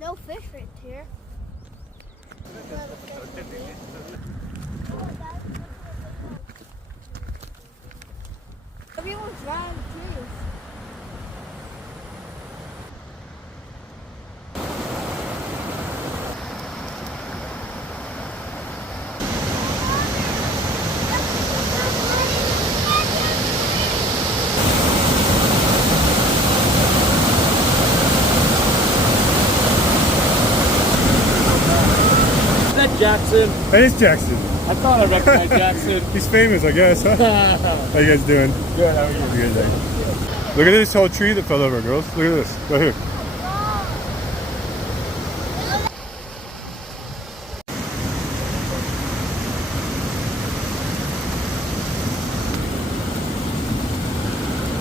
No fish right here. Everyone's running trees. Is that Jackson? That is Jackson. I thought I recognized Jackson. He's famous, I guess, huh? How you guys doing? Good, how are you? Good, thanks. Look at this whole tree that fell over, girls. Look at this, right here.